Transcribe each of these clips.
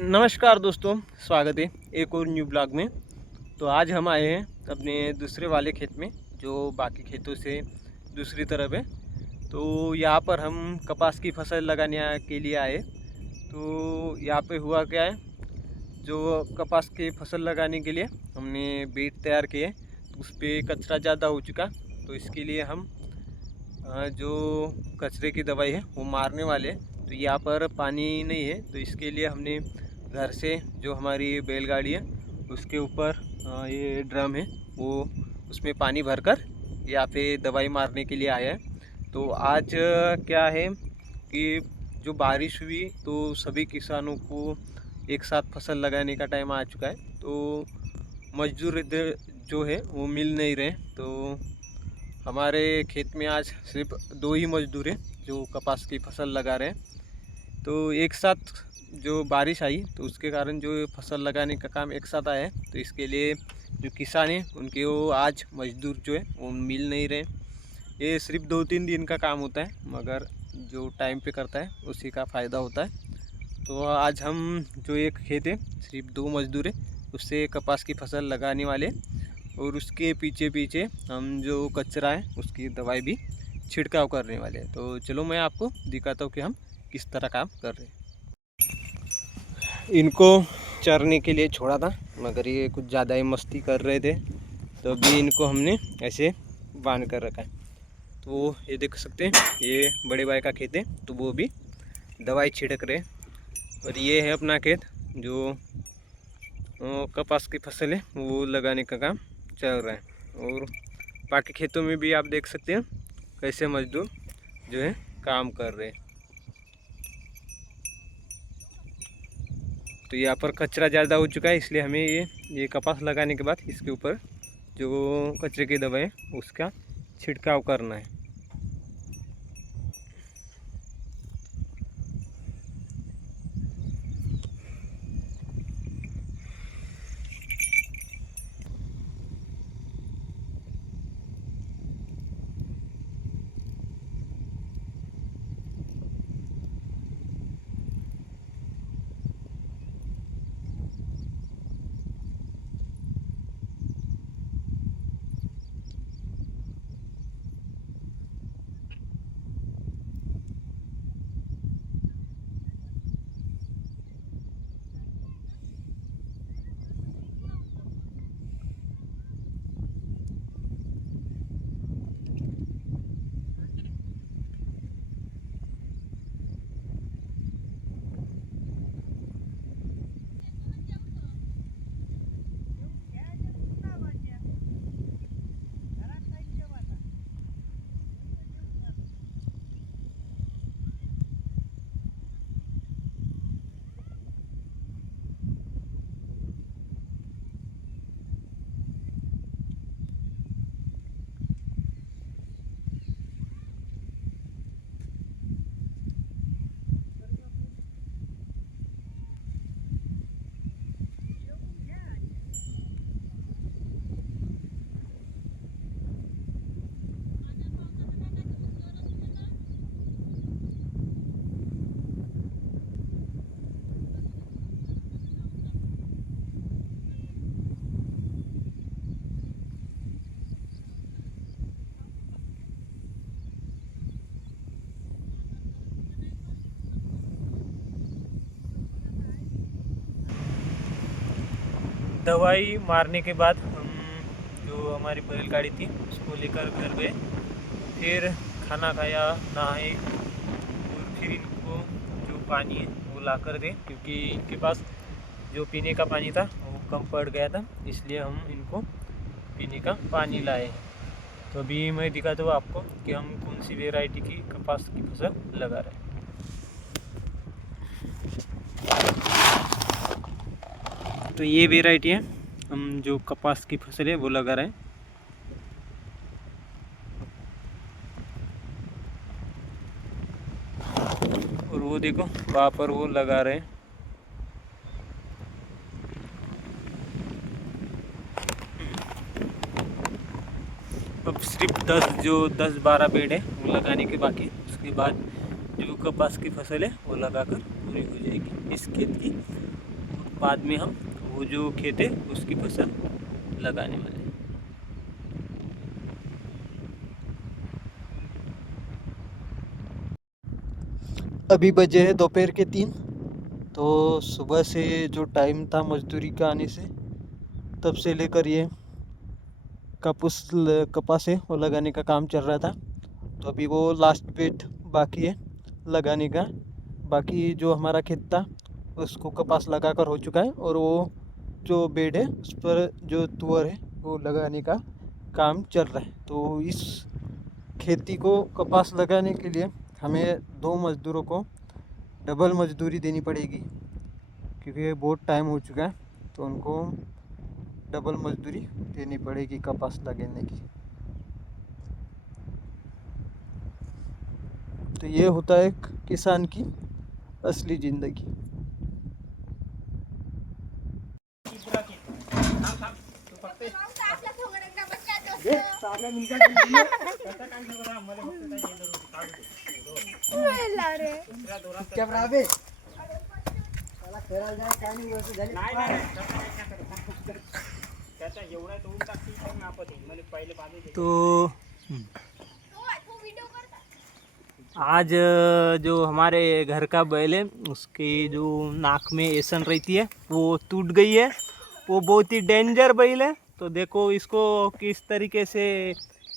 नमस्कार दोस्तों, स्वागत है एक और न्यू ब्लॉग में। तो आज हम आए हैं अपने दूसरे वाले खेत में, जो बाकी खेतों से दूसरी तरफ है। तो यहाँ पर हम कपास की फसल लगाने के लिए आए। तो यहाँ पे हुआ क्या है, जो कपास की फसल लगाने के लिए हमने बेड तैयार किए, तो उस पर कचरा ज़्यादा हो चुका। तो इसके लिए हम जो कचरे की दवाई है वो मारने वाले। तो यहाँ पर पानी नहीं है, तो इसके लिए हमने घर से जो हमारी बैलगाड़ी है उसके ऊपर ये ड्रम है, वो उसमें पानी भरकर यहाँ पे दवाई मारने के लिए आया है। तो आज क्या है कि जो बारिश हुई तो सभी किसानों को एक साथ फसल लगाने का टाइम आ चुका है। तो मजदूर इधर जो है वो मिल नहीं रहे। तो हमारे खेत में आज सिर्फ 2 ही मजदूर हैं जो कपास की फसल लगा रहे हैं। तो एक साथ जो बारिश आई तो उसके कारण जो फसल लगाने का काम एक साथ आया है। तो इसके लिए जो किसान हैं उनके वो आज मजदूर जो है वो मिल नहीं रहे। ये सिर्फ 2-3 दिन का काम होता है, मगर जो टाइम पे करता है उसी का फ़ायदा होता है। तो आज हम जो एक खेत है सिर्फ 2 मजदूर है उससे कपास की फसल लगाने वाले, और उसके पीछे पीछे हम जो कचरा है उसकी दवाई भी छिड़काव करने वाले हैं। तो चलो मैं आपको दिखाता हूँ कि हम किस तरह काम कर रहे हैं। इनको चरने के लिए छोड़ा था, मगर ये कुछ ज़्यादा ही मस्ती कर रहे थे, तो अभी इनको हमने ऐसे बांध कर रखा है। तो ये देख सकते हैं, ये बड़े भाई का खेत है, तो वो भी दवाई छिड़क रहे हैं। और ये है अपना खेत जो कपास की फसल है वो लगाने का काम चल रहा है। और बाकी खेतों में भी आप देख सकते हैं कैसे मजदूर जो है काम कर रहे हैं। तो यहाँ पर कचरा ज़्यादा हो चुका है, इसलिए हमें ये कपास लगाने के बाद इसके ऊपर जो कचरे की दवाई है उसका छिड़काव करना है। दवाई मारने के बाद हम जो हमारी बैलगाड़ी थी उसको लेकर घर गए, फिर खाना खाया, नहाए, और फिर इनको जो पानी है वो ला कर दें, क्योंकि इनके पास जो पीने का पानी था वो कम पड़ गया था, इसलिए हम इनको पीने का पानी लाए। तो अभी मैं दिखाता हूँ आपको कि हम कौन सी वैरायटी की कपास की फसल लगा रहे हैं। तो ये वैरायटी है, हम जो कपास की फसल है वो लगा रहे हैं। और वो देखो वहाँ पर वो लगा रहे हैं। अब सिर्फ 10-12 पेड़ है वो लगाने के बाकी, उसके बाद जो कपास की फसल है वो लगाकर पूरी हो जाएगी इस खेत की। बाद में हम वो जो खेत है उसकी फसल लगाने वाले हैं। अभी बजे है दोपहर के 3। तो सुबह से जो टाइम था मजदूरी का आने से तब से लेकर ये कपास है वो लगाने का काम चल रहा था। तो अभी वो लास्ट बेट बाकी है लगाने का। बाकी जो हमारा खेत था उसको कपास लगाकर हो चुका है, और वो जो बेड है उस पर जो तुअर है वो लगाने का काम चल रहा है। तो इस खेती को कपास लगाने के लिए हमें 2 मज़दूरों को डबल मजदूरी देनी पड़ेगी, क्योंकि बहुत टाइम हो चुका है। तो उनको डबल मजदूरी देनी पड़ेगी कपास लगाने की। तो ये होता है एक किसान की असली ज़िंदगी। तो आज जो हमारे घर का बैल है उसकी जो नाक में एसन रहती है वो टूट गई है। वो बहुत ही डेंजर बैल है। तो देखो इसको किस तरीके से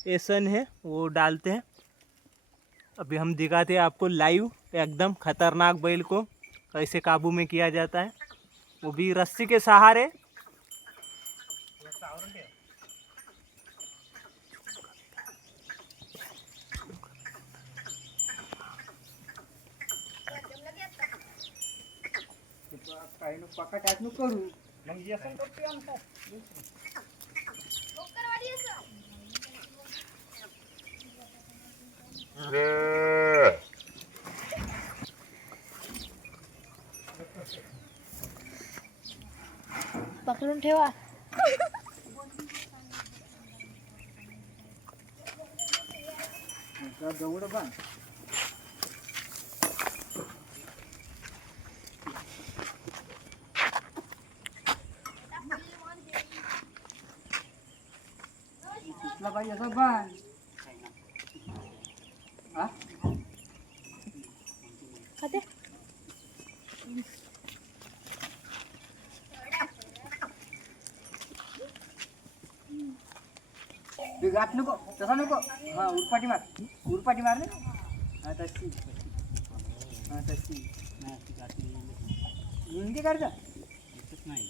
एसन है वो डालते हैं। अभी हम दिखाते हैं आपको लाइव एकदम खतरनाक बैल को कैसे काबू में किया जाता है, वो भी रस्सी के सहारे। पकडून ठेवा. भाई ऐसा बांध खाते गाठ नको तसा नको. हा उरपाटी मार रे. हा तशी हिंदी करता नाही.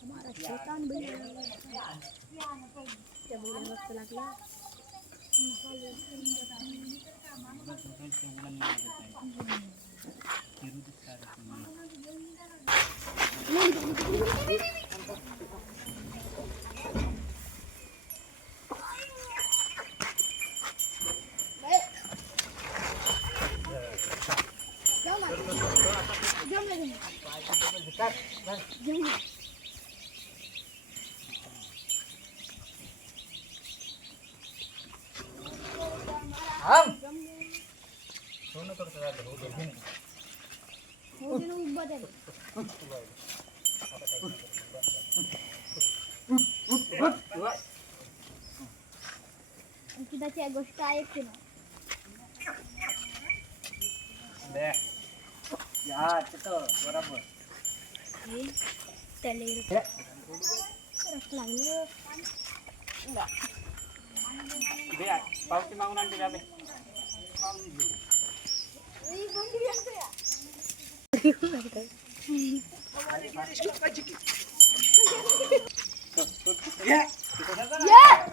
हमारा शैतान बन क्या बोलने वक्त लागला. हम हो गेलं बदल. आणखी त्याची गोष्ट ऐकते ना. या तिथं बरोबर त्याला रस लागलं. पावती मागून आणते का बे. Yeah!